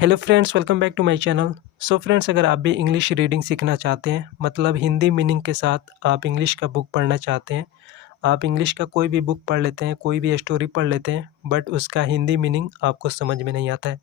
Hello friends, welcome back to my channel. So friends, अगर आप भी इंग्लिश रीडिंग सीखना चाहते हैं, मतलब हिंदी मीनिंग के साथ आप इंग्लिश का बुक पढ़ना चाहते हैं, आप इंग्लिश का कोई भी बुक पढ़ लेते हैं, कोई भी स्टोरी पढ़ लेते हैं, बट उसका हिंदी मीनिंग आपको समझ में नहीं आता है,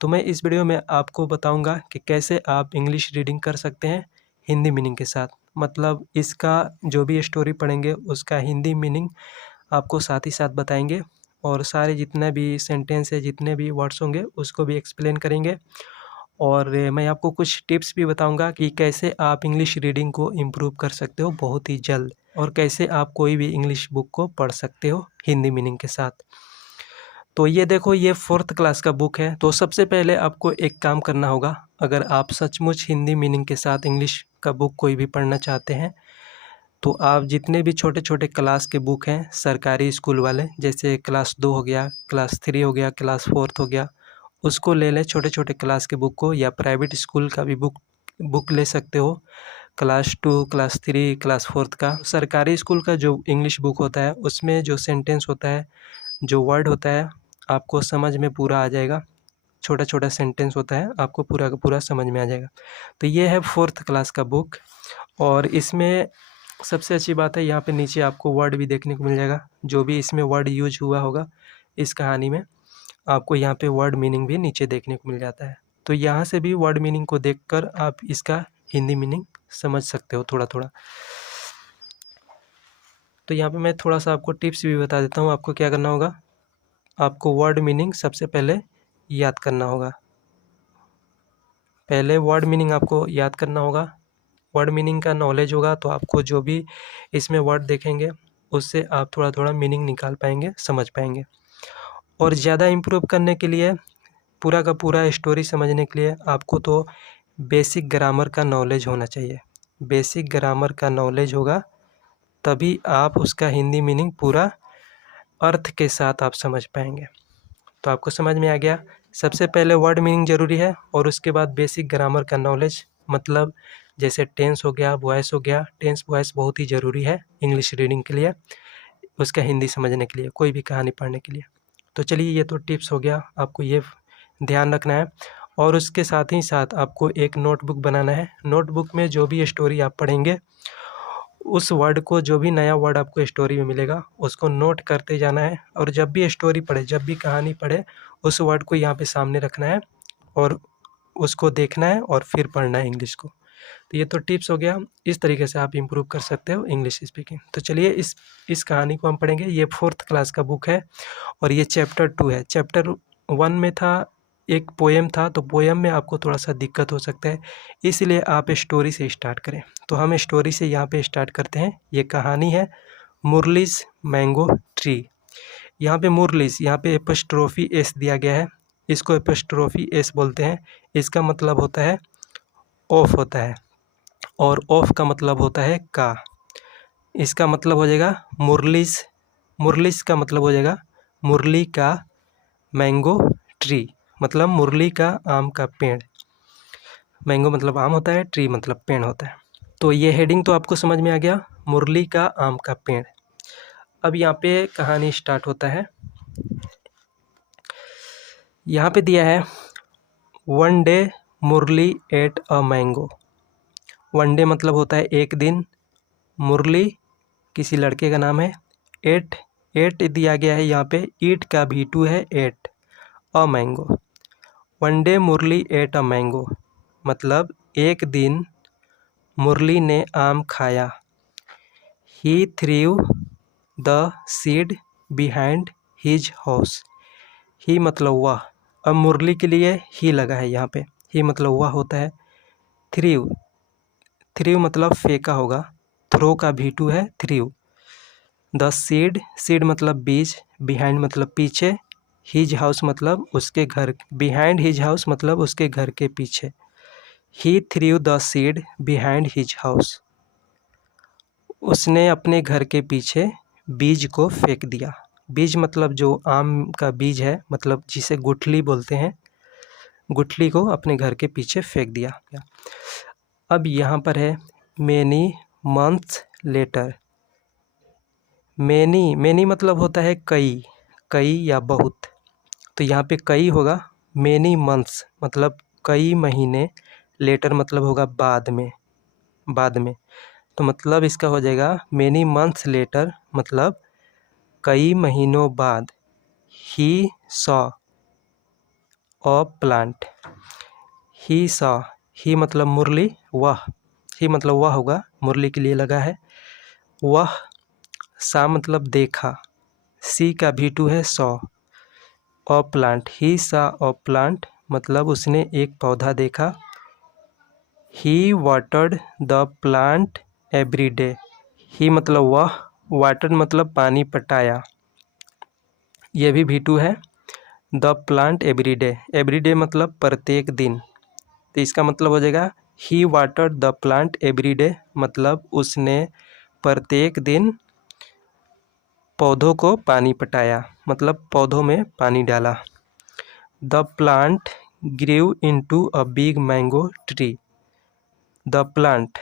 तो मैं इस वीडियो में आपको बताऊंगा कि कैसे आप इंग्लिश रीडिंग कर सकते हैं हिंदी मीनिंग के साथ। मतलब इसका जो भी स्टोरी पढ़ेंगे उसका हिंदी मीनिंग आपको साथ ही साथ बताएंगे, और सारे जितने भी सेंटेंस है, जितने भी वर्ड्स होंगे उसको भी एक्सप्लेन करेंगे। और मैं आपको कुछ टिप्स भी बताऊंगा कि कैसे आप इंग्लिश रीडिंग को इम्प्रूव कर सकते हो बहुत ही जल्द, और कैसे आप कोई भी इंग्लिश बुक को पढ़ सकते हो हिंदी मीनिंग के साथ। तो ये देखो, ये 4th क्लास का बुक है। तो सबसे पहले आपको एक काम करना होगा, अगर आप सचमुच हिंदी मीनिंग के साथ इंग्लिश का बुक कोई भी पढ़ना चाहते हैं, तो आप जितने भी छोटे छोटे क्लास के बुक हैं सरकारी स्कूल वाले, जैसे क्लास 2 हो गया, क्लास 3 हो गया, क्लास 4th हो गया, उसको ले लें। छोटे छोटे क्लास के बुक को, या प्राइवेट स्कूल का भी बुक ले सकते हो। क्लास 2, क्लास 3, क्लास 4th का। सरकारी स्कूल का जो इंग्लिश बुक होता है उसमें जो सेंटेंस होता है, जो वर्ड होता है, आपको समझ में पूरा आ जाएगा। छोटा छोटा सेंटेंस होता है, आपको पूरा का पूरा समझ में आ जाएगा। तो ये है 4th क्लास का बुक, और इसमें सबसे अच्छी बात है, यहाँ पे नीचे आपको वर्ड भी देखने को मिल जाएगा। जो भी इसमें वर्ड यूज हुआ होगा इस कहानी में, आपको यहाँ पे वर्ड मीनिंग भी नीचे देखने को मिल जाता है। तो यहाँ से भी वर्ड मीनिंग को देखकर आप इसका हिंदी मीनिंग समझ सकते हो थोड़ा थोड़ा। तो यहाँ पे मैं थोड़ा सा आपको टिप्स भी बता देता हूँ। आपको क्या करना होगा, आपको वर्ड मीनिंग सबसे पहले याद करना होगा। पहले वर्ड मीनिंग आपको याद करना होगा। वर्ड मीनिंग का नॉलेज होगा तो आपको जो भी इसमें वर्ड देखेंगे उससे आप थोड़ा थोड़ा मीनिंग निकाल पाएंगे, समझ पाएंगे। और ज़्यादा इम्प्रूव करने के लिए, पूरा का पूरा स्टोरी समझने के लिए, आपको तो बेसिक ग्रामर का नॉलेज होना चाहिए। बेसिक ग्रामर का नॉलेज होगा तभी आप उसका हिंदी मीनिंग पूरा अर्थ के साथ आप समझ पाएंगे। तो आपको समझ में आ गया, सबसे पहले वर्ड मीनिंग ज़रूरी है, और उसके बाद बेसिक ग्रामर का नॉलेज। मतलब जैसे टेंस हो गया, वॉइस हो गया। टेंस वॉइस बहुत ही ज़रूरी है इंग्लिश रीडिंग के लिए, उसका हिंदी समझने के लिए, कोई भी कहानी पढ़ने के लिए। तो चलिए, ये तो टिप्स हो गया, आपको ये ध्यान रखना है। और उसके साथ ही साथ आपको एक नोटबुक बनाना है। नोटबुक में जो भी स्टोरी आप पढ़ेंगे, उस वर्ड को, जो भी नया वर्ड आपको स्टोरी में मिलेगा उसको नोट करते जाना है। और जब भी स्टोरी पढ़े, जब भी कहानी पढ़े, उस वर्ड को यहाँ पे सामने रखना है और उसको देखना है और फिर पढ़ना है इंग्लिश को। तो ये तो टिप्स हो गया, इस तरीके से आप इम्प्रूव कर सकते हो इंग्लिश स्पीकिंग। तो चलिए, इस कहानी को हम पढ़ेंगे। ये 4th क्लास का बुक है, और ये चैप्टर 2 है। चैप्टर 1 में था, एक पोएम था, तो पोएम में आपको थोड़ा सा दिक्कत हो सकता है, इसलिए आप स्टोरी से स्टार्ट करें। तो हम स्टोरी से यहाँ पे स्टार्ट करते हैं। ये कहानी है मुरलीज मैंगो ट्री। यहाँ पे मुरलीज, यहाँ पे एपस्ट्रोफी एस दिया गया है, इसको एपस्ट्रोफी एस बोलते हैं। इसका मतलब होता है ऑफ होता है, और ऑफ का मतलब होता है का। इसका मतलब हो जाएगा मुरलीज। मुरलीज का मतलब हो जाएगा मुरली का मैंगो ट्री, मतलब मुरली का आम का पेड़। मैंगो मतलब आम होता है, ट्री मतलब पेड़ होता है। तो ये हेडिंग तो आपको समझ में आ गया, मुरली का आम का पेड़। अब यहाँ पे कहानी स्टार्ट होता है। यहाँ पे दिया है, one day Murali ate a mango. One day मतलब होता है एक दिन, मुरली किसी लड़के का नाम है, एट, एट दिया गया है यहाँ पे, ईट का भी टू है, ate a mango. One day Murali ate a mango मतलब एक दिन मुरली ने आम खाया। He threw the seed behind his house. He मतलब वह, अब मुरली के लिए ही लगा है यहाँ पे। ही मतलब वह होता है। थ्रीव, थ्रीव मतलब फेंका होगा, थ्रो का भी टू है, थ्रीव। द सीड, सीड मतलब बीज, बिहाइंड मतलब पीछे, हिज हाउस मतलब उसके घर, बिहाइंड हिज हाउस मतलब उसके घर के पीछे। He threw the seed behind his house, उसने अपने घर के पीछे बीज को फेंक दिया। बीज मतलब जो आम का बीज है, मतलब जिसे गुठली बोलते हैं, गुठली को अपने घर के पीछे फेंक दिया। अब यहाँ पर है many months later. Many, many मतलब होता है कई, कई या बहुत। तो यहाँ पे कई होगा, मैनी मंथ्स मतलब कई महीने, लेटर मतलब होगा बाद में, बाद में। तो मतलब इसका हो जाएगा मैनी मंथ्स लेटर मतलब कई महीनों बाद। He saw a plant. He saw, he मतलब मुरली, वह, ही मतलब वह होगा, मुरली के लिए लगा है। वह, सा मतलब देखा, सी का V2 है सॉ। अ प्लांट, ही सा अ प्लांट मतलब उसने एक पौधा देखा। He watered the plant every day. He मतलब वह, वाटर्ड मतलब पानी पटाया, यह भी V2 है। The plant every day, every day मतलब प्रत्येक दिन, तो इसका मतलब हो जाएगा he watered the plant every day मतलब उसने प्रत्येक दिन पौधों को पानी पटाया, मतलब पौधों में पानी डाला। The plant grew into a big mango tree. The plant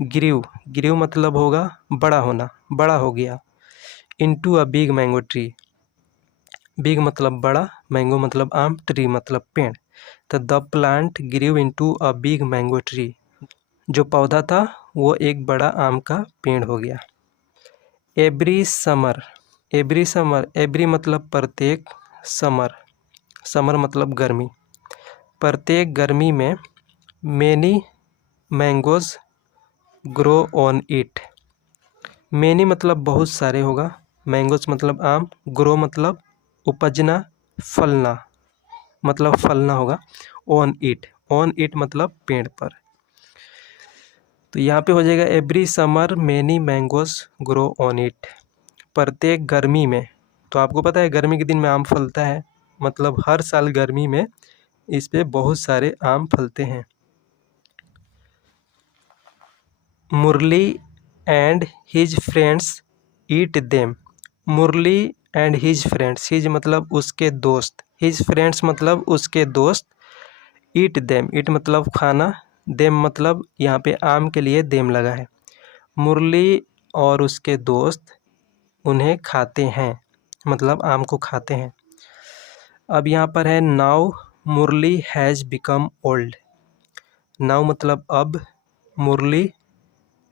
grew, grew मतलब होगा बड़ा होना, बड़ा हो गया। Into a big mango tree, big मतलब बड़ा, मैंगो मतलब आम, ट्री मतलब पेड़। तो the plant grew into a big mango tree, जो पौधा था वो एक बड़ा आम का पेड़ हो गया। Every summer, every summer, every मतलब प्रत्येक, समर, समर मतलब गर्मी, प्रत्येक गर्मी में many mangoes grow on it. Many मतलब बहुत सारे होगा, मैंगोज मतलब आम, ग्रो मतलब उपजना, फलना, मतलब फलना होगा। ऑन इट, ऑन इट मतलब पेड़ पर। तो यहाँ पे हो जाएगा every summer many mangoes grow on it, प्रत्येक गर्मी में। तो आपको पता है गर्मी के दिन में आम फलता है, मतलब हर साल गर्मी में इस पे बहुत सारे आम फलते हैं। Murali and his friends eat them. Murali and his friends, his मतलब उसके दोस्त, हिज फ्रेंड्स मतलब उसके दोस्त। ईट देम, ईट मतलब खाना, देम मतलब यहाँ पे आम के लिए देम लगा है। मुरली और उसके दोस्त उन्हें खाते हैं, मतलब आम को खाते हैं। अब यहाँ पर है now Murali has become old. Now मतलब अब, मुरली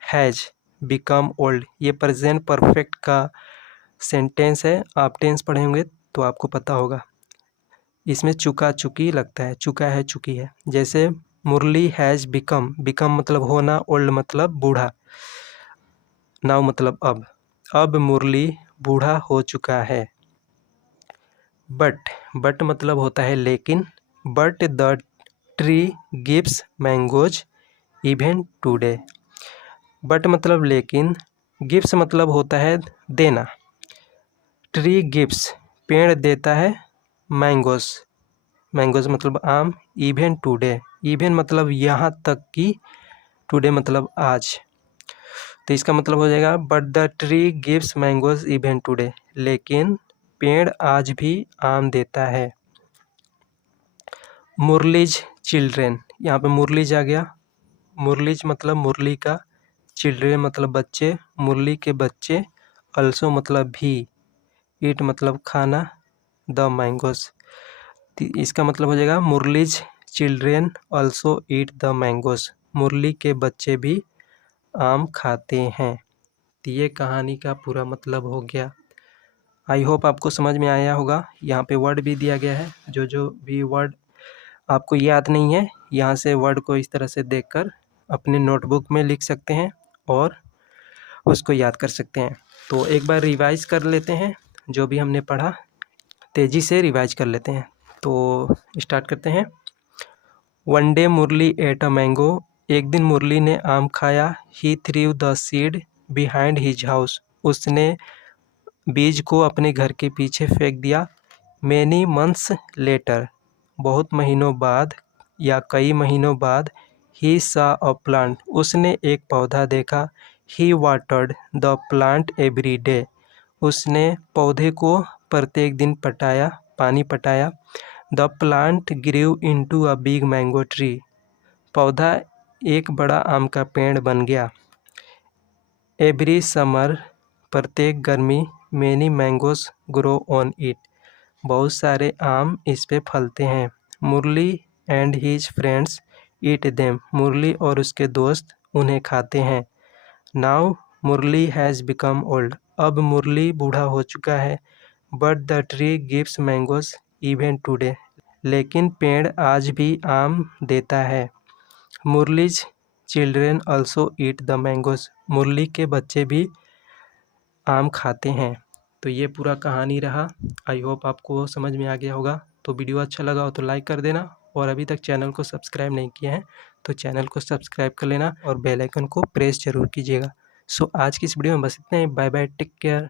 हैज़ बिकम ओल्ड, ये प्रेजेंट परफेक्ट का सेंटेंस है। आप टेंस पढ़े होंगे तो आपको पता होगा। इसमें चुका चुकी लगता है, चुका है चुकी है। जैसे मुरली हैज़ बिकम, बिकम मतलब होना, ओल्ड मतलब बूढ़ा, नाउ मतलब अब मुरली बूढ़ा हो चुका है। बट मतलब होता है लेकिन, but the tree gives mangoes even today. But मतलब लेकिन, गिव्स मतलब होता है देना, ट्री गिव्स पेड़ देता है, मैंगोज, मैंगोज मतलब आम, इवन टुडे, इवन मतलब यहाँ तक कि, टुडे मतलब आज। तो इसका मतलब हो जाएगा but the tree gives mangoes even today, लेकिन पेड़ आज भी आम देता है। मुरलीज चिल्ड्रेन, यहाँ पे मुरलीज आ गया, मुरलीज मतलब मुरली का, चिल्ड्रेन मतलब बच्चे, मुरली के बच्चे, अल्सो मतलब भी, ईट मतलब खाना, द मैंगोज। इसका मतलब हो जाएगा Murali's children also eat the mangoes, Murali के बच्चे भी आम खाते हैं। तो ये कहानी का पूरा मतलब हो गया। आई होप आपको समझ में आया होगा। यहाँ पे वर्ड भी दिया गया है, जो जो भी वर्ड आपको याद नहीं है, यहाँ से वर्ड को इस तरह से देखकर अपने नोटबुक में लिख सकते हैं और उसको याद कर सकते हैं। तो एक बार रिवाइज कर लेते हैं, जो भी हमने पढ़ा तेज़ी से रिवाइज कर लेते हैं। तो स्टार्ट करते हैं। One day Murali ate a mango, एक दिन मुरली ने आम खाया। He threw the seed behind his house, उसने बीज को अपने घर के पीछे फेंक दिया। मैनी मंथ्स लेटर, बहुत महीनों बाद या कई महीनों बाद। ही सा अ प्लांट, उसने एक पौधा देखा। He watered the plant every day, उसने पौधे को प्रत्येक दिन पटाया, पानी पटाया। The plant grew into a big mango tree, पौधा एक बड़ा आम का पेड़ बन गया। एवरी समर, प्रत्येक गर्मी। Many mangoes grow on it, बहुत सारे आम इस पे फलते हैं। Murali and his friends eat them. Murali और उसके दोस्त उन्हें खाते हैं। Now Murali has become old. अब मुरली बूढ़ा हो चुका है। But the tree gives mangoes even today. लेकिन पेड़ आज भी आम देता है। Murali's children also eat the mangoes. Murali के बच्चे भी आम खाते हैं। तो ये पूरा कहानी रहा। आई होप आपको समझ में आ गया होगा। तो वीडियो अच्छा लगा हो तो लाइक कर देना, और अभी तक चैनल को सब्सक्राइब नहीं किया है तो चैनल को सब्सक्राइब कर लेना और बेल आइकन को प्रेस जरूर कीजिएगा। सो आज की इस वीडियो में बस इतना ही। Bye bye, take care.